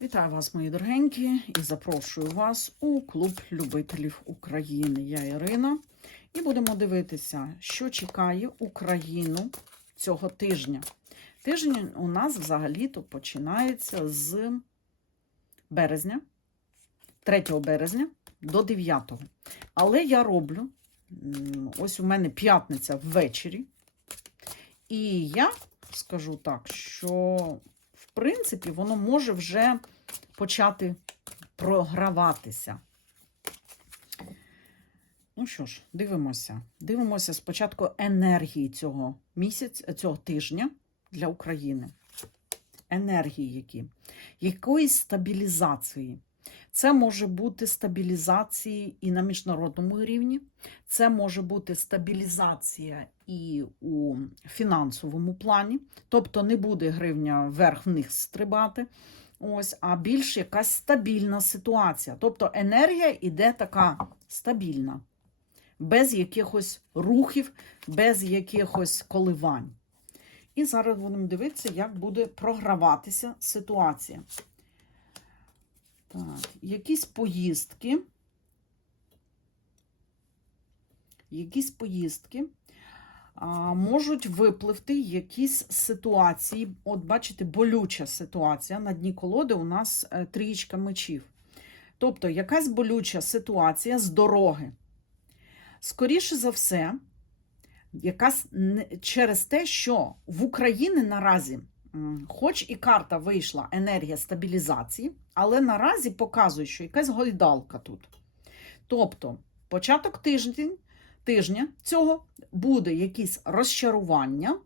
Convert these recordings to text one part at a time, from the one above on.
Вітаю вас, мої дорогенькі, і запрошую вас у клуб любителів України. Я Ірина. І будемо дивитися, що чекає Україну цього тижня. Тиждень у нас взагалі-то починається з березня, 3 березня до 9. Але я роблю, ось у мене п'ятниця ввечері. І я скажу так, що принципі воно може вже почати програватися. Ну що ж, дивимося. Дивимося спочатку енергії цього місяця, цього тижня для України. Енергії які? Якоїсь стабілізації. Це може бути стабілізації і на міжнародному рівні, це може бути стабілізація і у фінансовому плані, тобто не буде гривня вверх-вниз стрибати. Ось, а більш якась стабільна ситуація. Тобто енергія іде така стабільна, без якихось рухів, без якихось коливань. І зараз будемо дивитися, як буде програватися ситуація. Так, якісь поїздки. Якісь поїздки а, можуть випливти якісь ситуації. От, бачите, болюча ситуація. На дні колоди у нас е, трієчка мечів. Тобто, якась болюча ситуація з дороги. Скоріше за все, якась через те, що в Україні наразі, хоч і карта вийшла енергія стабілізації, але наразі показує, що якась гойдалка тут. Тобто, початок тиждень, тижня цього буде якісь розчарування,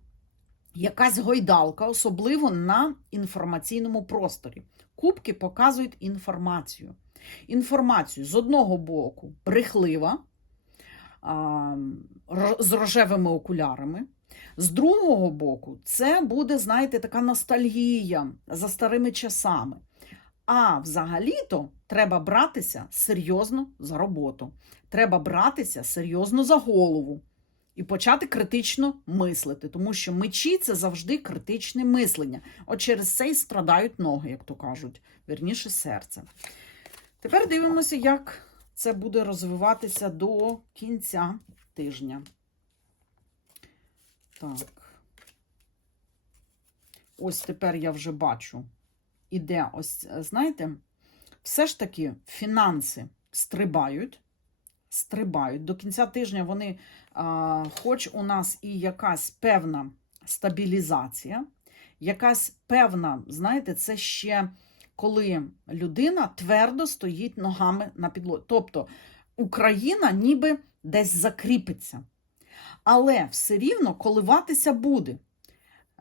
якась гойдалка, особливо на інформаційному просторі. Кубки показують інформацію. Інформацію з одного боку брехлива, з рожевими окулярами. З другого боку, це буде, знаєте, така ностальгія за старими часами. А взагалі-то треба братися серйозно за роботу. Треба братися серйозно за голову і почати критично мислити, тому що мечі це завжди критичне мислення. От через це і страдають ноги, як то кажуть, вірніше серце. Тепер дивимося, як це буде розвиватися до кінця тижня. Так. Ось тепер я вже бачу. Іде ось, знаєте, все ж таки фінанси стрибають. Стрибають. До кінця тижня вони, а, хоч у нас і якась певна стабілізація, якась певна, знаєте, це ще коли людина твердо стоїть ногами на підлозі. Тобто Україна ніби десь закріпиться. Але все рівно коливатися буде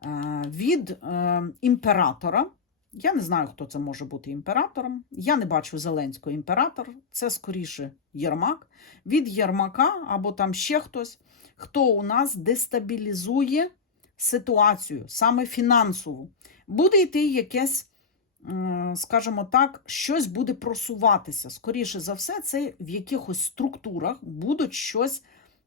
Е, від е, імператора. Я не знаю, хто це може бути імператором. Я не бачу Зеленського імператор, це скоріше Єрмак. Від Єрмака або там ще хтось, хто у нас дестабілізує ситуацію, саме фінансову. Буде йти якесь, скажімо так, щось буде просуватися. Скоріше за все, це в якихось структурах будуть щось,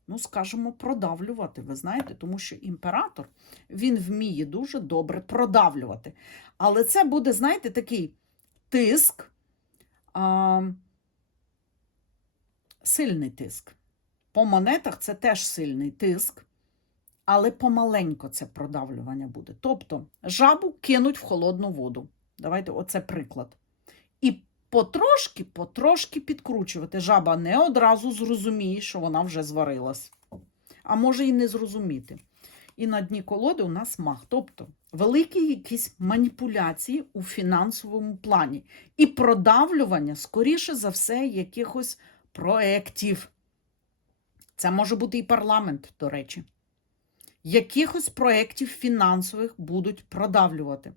ну, скажімо, продавлювати. Ви знаєте, тому що імператор він вміє дуже добре продавлювати. Але це буде, знаєте, такий тиск, а, сильний тиск. По монетах це теж сильний тиск, але помаленько це продавлювання буде. Тобто жабу кинуть в холодну воду. Давайте оце приклад. І потрошки, потрошки підкручувати. Жаба не одразу зрозуміє, що вона вже зварилась. А може і не зрозуміти. І на дні колоди у нас мах. Тобто великі якісь маніпуляції у фінансовому плані. І продавлювання, скоріше за все, якихось проєктів. Це може бути і парламент, до речі. Якихось проєктів фінансових будуть продавлювати.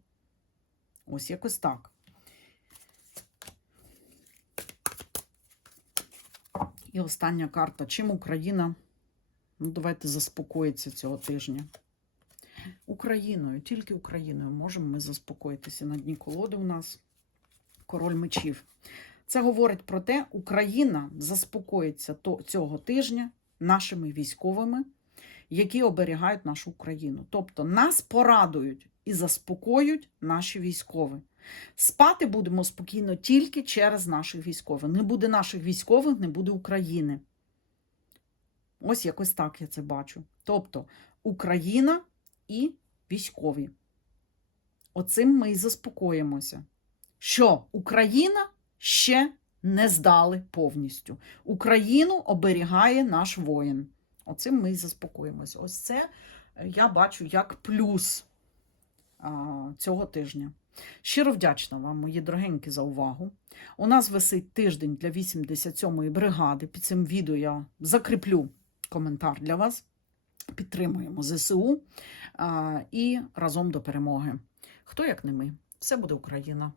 Ось якось так. І остання карта. Чим Україна? Ну, давайте заспокоїться цього тижня. Україною, тільки Україною можемо ми заспокоїтися. На дні колоди у нас король мечів. Це говорить про те, Україна заспокоїться цього тижня нашими військовими, які оберігають нашу Україну. Тобто нас порадують і заспокоють наші військові. Спати будемо спокійно тільки через наших військових. Не буде наших військових, не буде України. Ось якось так я це бачу. Тобто Україна і військові. Оцим ми і заспокоїмося. Що Україна ще не здали повністю. Україну оберігає наш воїн. Оцим ми і заспокоїмося. Ось це е, я бачу як плюс цього тижня. Щиро вдячна вам, мої дорогенькі, за увагу. У нас висить тиждень для 87-ї бригади. Під цим відео я закріплю коментар для вас. Підтримуємо ЗСУ і разом до перемоги. Хто як не ми? Все буде Україна.